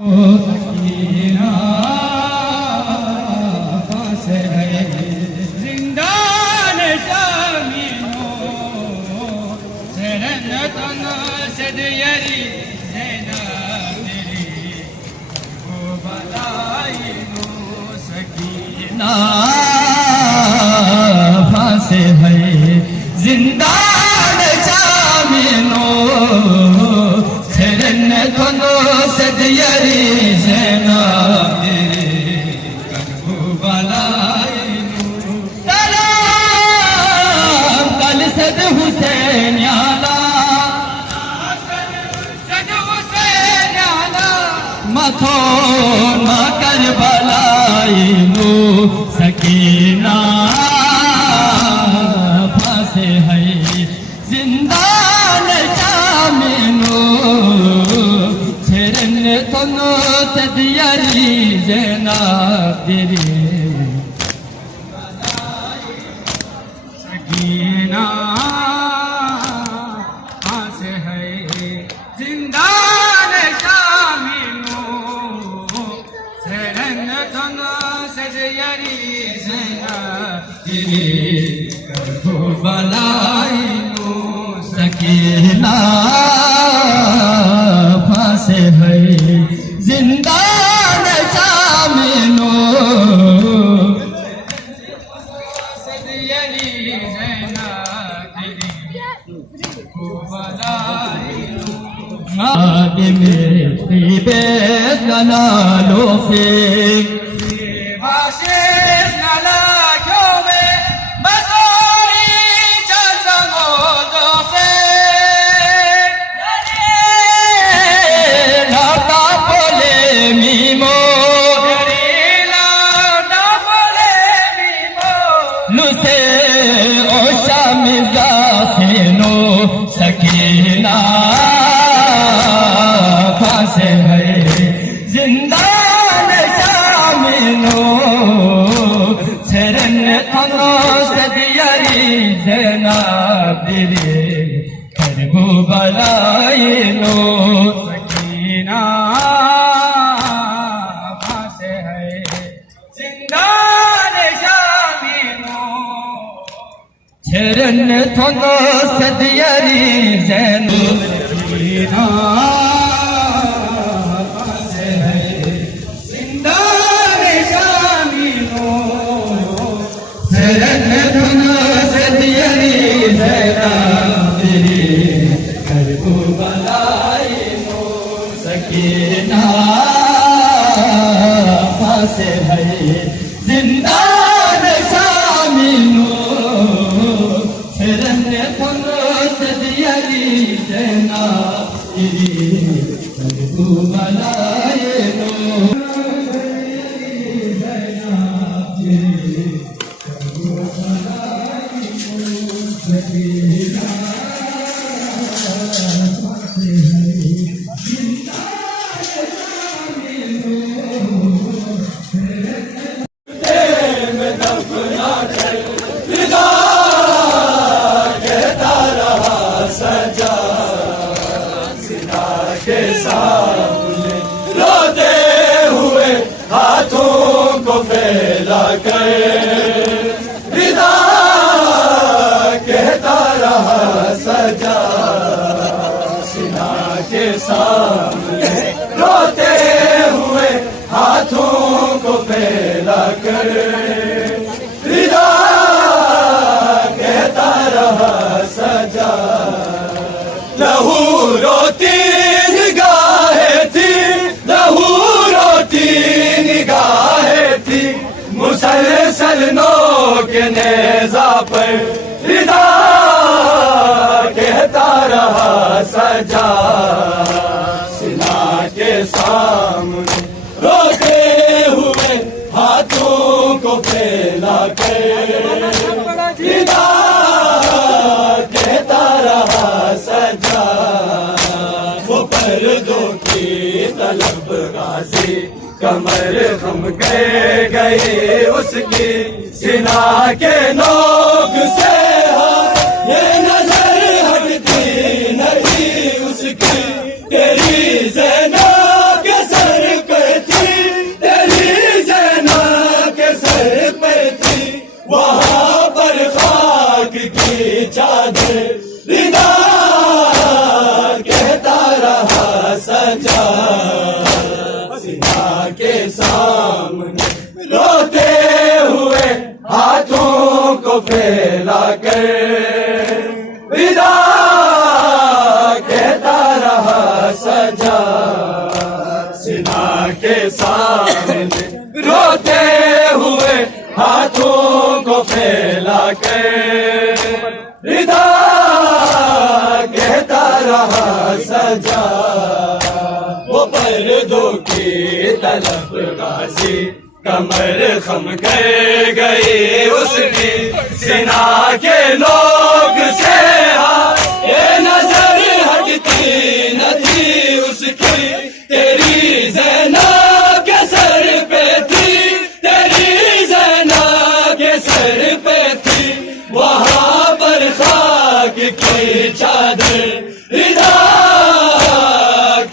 सकीना पास है जिंदान शामिनो शरण तन सदयरी सेना तेरी को बलाई नो सकीना पास है जिंदान शामिनो शरण तन सदयरी सेना तेरी को बलाई नो सलाम कल सद हुसैन आला मथोन कर बलाई नो सकीना फांसे है जिंदान शामिनो छरन तनो सदियरी जना तेरी सकीना फांसे है जिंदान शामिनो शरण तनो सदियरी जना तेरी को बलाई नो सकीना फांसे है जिंदान शामिनो सदियरी जना तेरी को बलाई नो आगे में बेद गला लो से भाषेस नला क्यों बसोरी चल संगो दो से लाटा बोले मीमो लाटा बोले मीमो लुसे ओशा मिर्जा से नो सकीना फांसे है जिंदान शामिनो शरण तनो सदियरी जना तेरे करबो बलाई नो सकीना फांसे है जिंदान शामिनो शरण तनो सदियरी जना सकीना शरण तनो सदियरी जना तेरी करबो बलाई नो सकीना फांसे है जिंदान शामिनो शरण तनो सदियरी जना तेरी करबो बलाई नो के सामने रोते हुए हाथों को फैला कर विदा कहता रहा सजा सिना के सामने रोते हुए हाथों को फैला कर विदा कहता रहा सजा लहू रोती निगाहें थी लहू रोती निगाहें थी मुसलसल नोक नेज़ा पर रिदा कहता रहा सजा सिना के सामने रोते हुए हाथों को फैला कर रिदा कहता रहा सजा वो पर्दों की तलब गाजी कमर हम गए उसकी सिना के नोक से ये नजर हटती नहीं उसकी तेरी ज़ैनब के सर फैला कर विदा कहता रहा सज्जाद। सीना के सामने रोते हुए हाथों को फैला कर विदा कहता रहा सज्जाद। वो पर्दों की तलब गाजी कमर खम कर गई उसकी। सीना के लोग से ये नजर हटती न थी उसकी। तेरी ज़ैनब के सर पे थी, तेरी ज़ैनब के सर पे थी। वहाँ पर खाक की चादर रिदा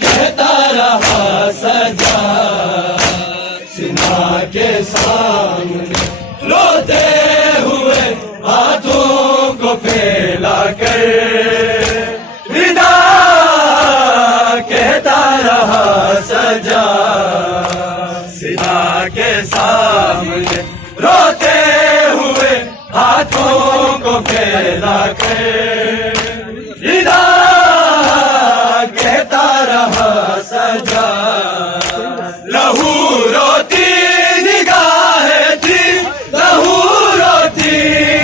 कहता रहा सज्जाद। सीना के सामने रोते हुए हाथों को फैला कर विदा कहता रहा सज्जाद। सीना के सामने रोते हुए हाथों को फैला कर विदा कहता रहा सज्जाद। लहू रोती निगाहें थी, लहू रोती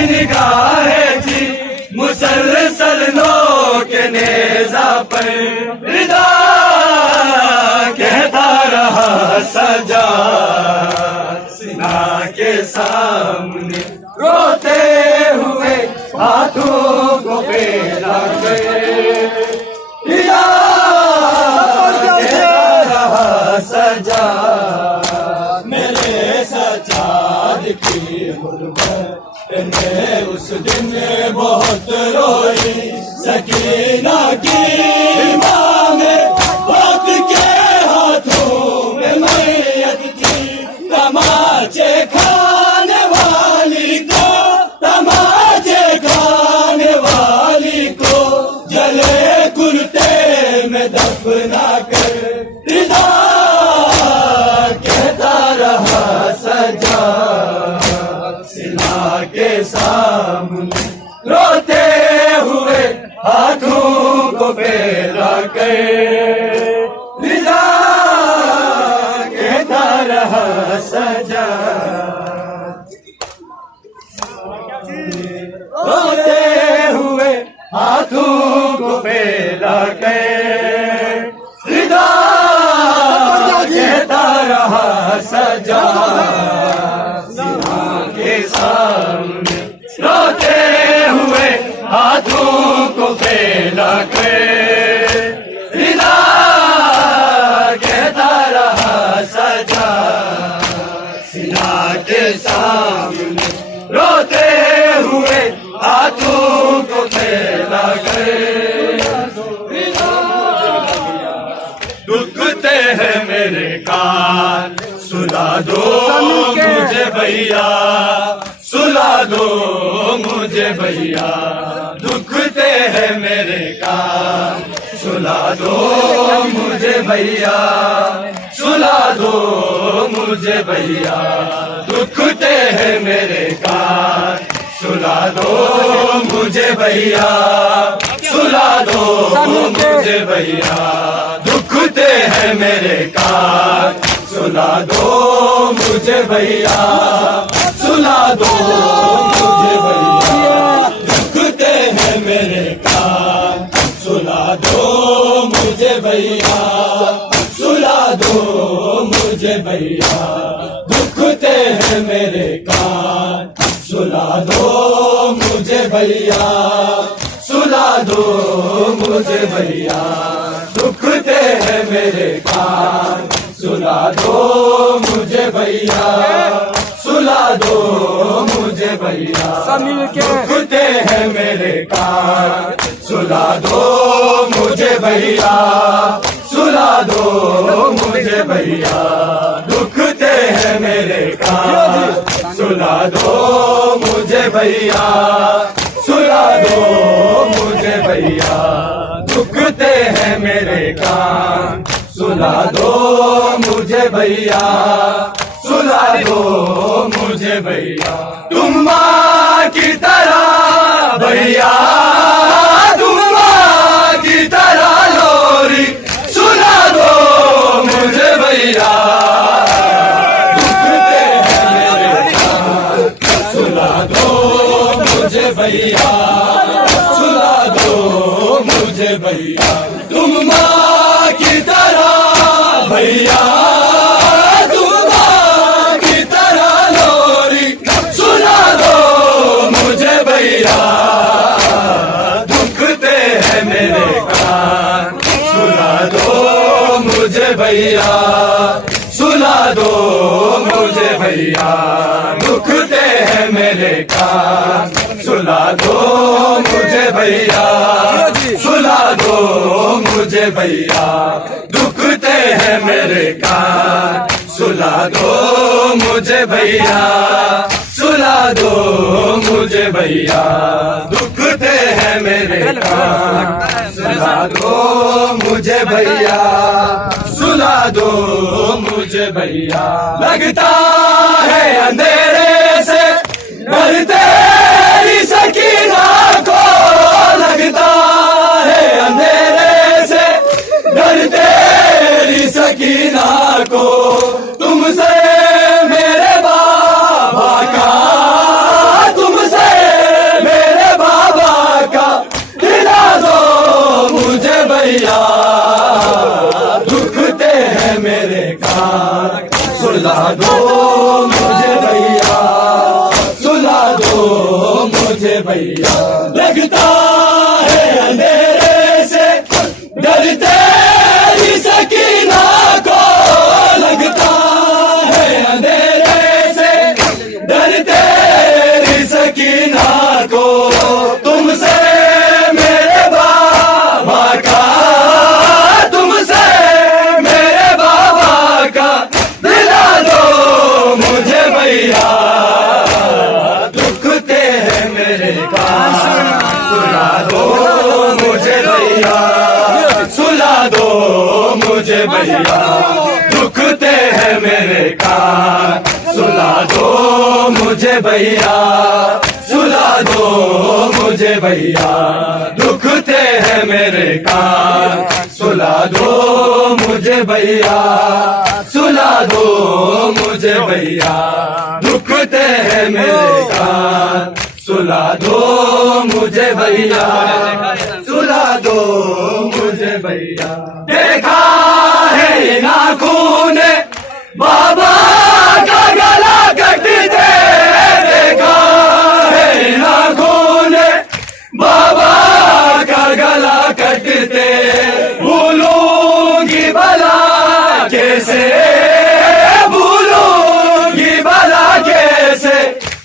निगाहें थी। मुसलसल नोक नेज़ा पर विदा कहता रहा सज्जाद। सीना के सामने रोते हुए हाथों को फैला कर विदा कहता रहा सज्जाद। मेरे सज्जाद की गुर्बत में उस दिन बहुत रोई। सकीना की माँ में वक्त के हाथों में मैयत थी। तमाचे खाने वाली को, तमाचे खाने वाली को जले कुर्ते में दफना कर रिदा कहता रहा सज्जाद। सीना के सामने रोते हुए हाथों को फैला कर विदा कहता रहा सज्जाद। रोते हुए हाथों को फैला कर विदा कहता रहा सज्जाद। सीना के सामने रोते हुए हाथों को फैला कर विदा कहता रहा सज्जाद। सीना के सामने रोते हुए हाथों को फैला कर दुखते हैं मेरे कान सुला दो मुझे भैया, सुला दो मुझे भैया। दुखते हैं मेरे कान सुला दो मुझे भैया, सुला दो मुझे भैया। दुखते हैं मेरे कान सुला दो मुझे भैया, सुला दो मुझे भैया। दुखते हैं मेरे कान सुला दो मुझे भैया, सुला दो मुझे भैया। दुखते हैं मेरे कान सुला दो मुझे भैया, सुला दो मुझे भैया। दुखते हैं मेरे कान सुला दो मुझे भैया, सुला दो मुझे भैया। दुखते हैं मेरे कान सुला दो मुझे भैया, सुला दो मुझे भैया। दुखते हैं मेरे कान सुला दो मुझे भैया, सुला दो मुझे भैया। दुखते हैं मेरे कान सुला दो मुझे भैया, सुला दो मुझे भैया। दुखते हैं मेरे कान सुला दो मुझे भैया, सुला दो मुझे भैया। तुम माँ की सुला दो मुझे भैया, दुखते हैं मेरे कान, सुला दो मुझे भैया, सुला दो मुझे भैया, दुखते हैं मेरे कान, सुला दो मुझे भैया, सुला दो मुझे भैया, दुखते हैं मेरे कान, सुला दो मुझे भैया, सुला दो मुझे भैया। लगता है अंधेरे से डर तेरी सकीना को, लगता है अंधेरे से डर तेरी सकीना को, तुमसे मेरे बाबा का, तुमसे मेरे बाबा का दिला दो मुझे भैया, दुखते हैं मेरे कान, सुला दो मुझे भैया, सुला दो मुझे भैया। लगता है अंधेरे से डर तेरी सकीना को, लगता है अंधेरे से डर तेरी सकीना को, तुमसे मेरे बाबा का, तुमसे मेरे बाबा का दिला दो मुझे भैया, दुखते हैं मेरे कान, सुला दो मुझे भैया, सुला दो मुझे भैया, दुखते हैं मेरे कान, सुला दो मुझे भैया, सुला दो मुझे भैया, दुखते हैं मेरे कान, सुला दो मुझे भैया, सुला दो मुझे भैया, दुखते हैं मेरे कान, सुला दो मुझे भैया, सुला दो मुझे भैया। देखा है इन आँखों ने बाबा का गला कटते, देखा है इन आँखों ने बाबा का गला कटते, भूलूंगी भला कैसे, भूलूंगी भला कैसे,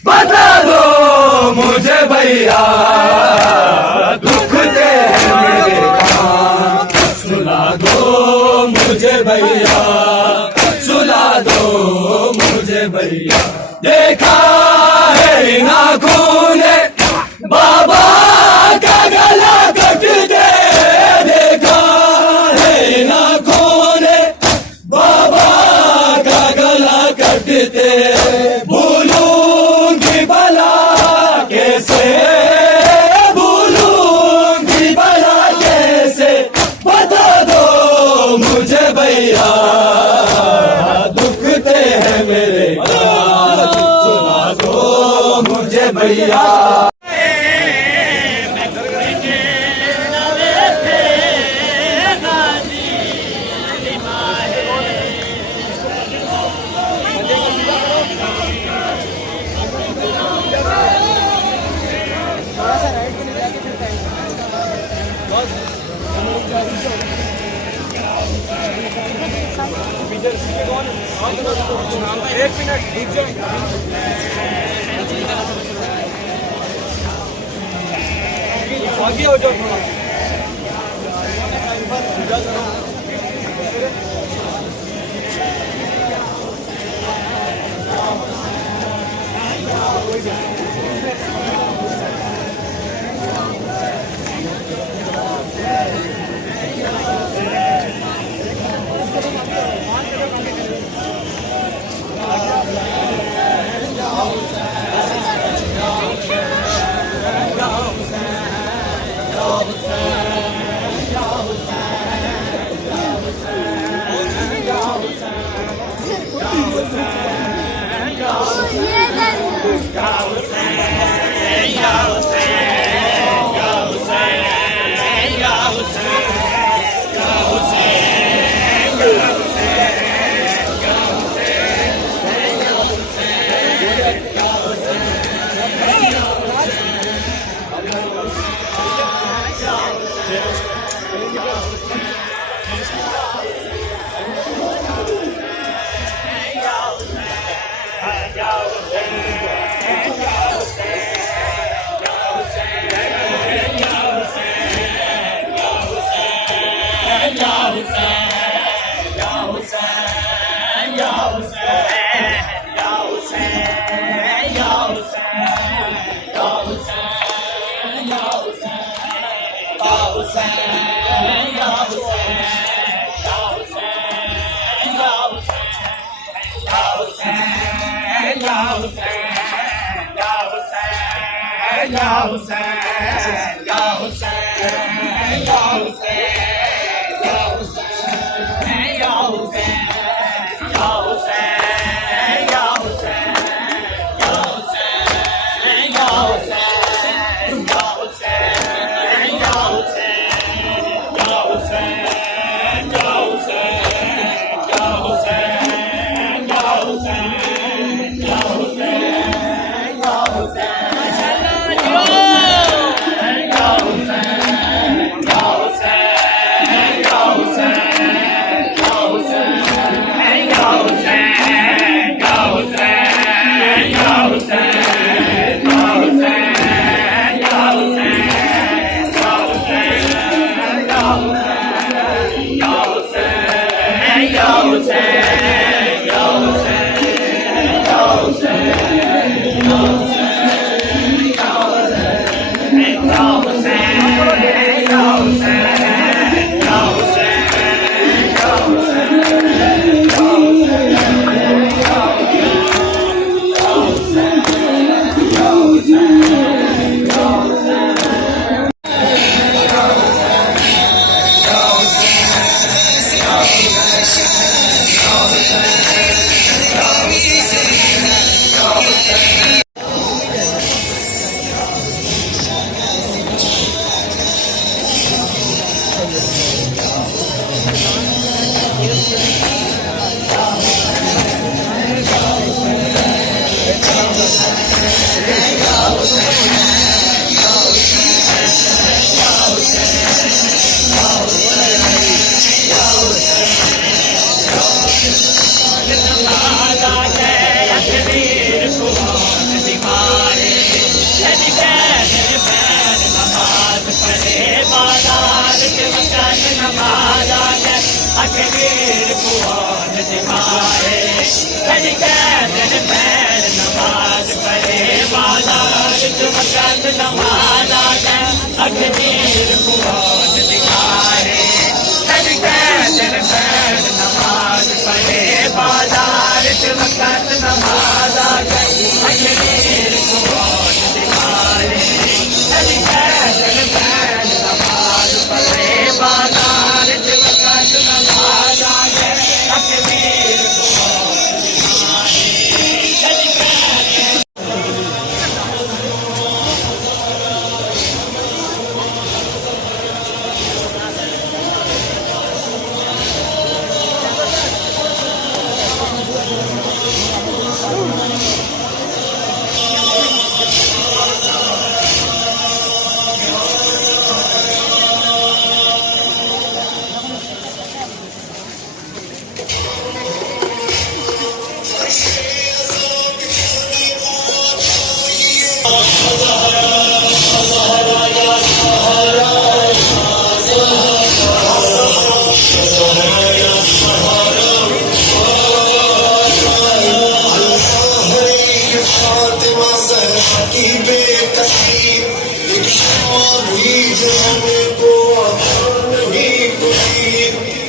बता दो मुझे भैया, दुखते हैं मेरे कान, सुला दो मुझे भैया, सुला दो मुझे भैया। देखा है इन आँखों ने बाबा का गला कटते, देखा है इन आँखों ने बाबा का गला कटते, भूलूंगी भला कैसे, भूलूंगी भला कैसे, बता दो मुझे भैया, दुखते हैं मेरे कान, सुना दो मुझे भैया। एक मिनट आगे हो जाओ थोड़ा।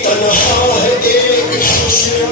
तन्हा है एक खुशियाँ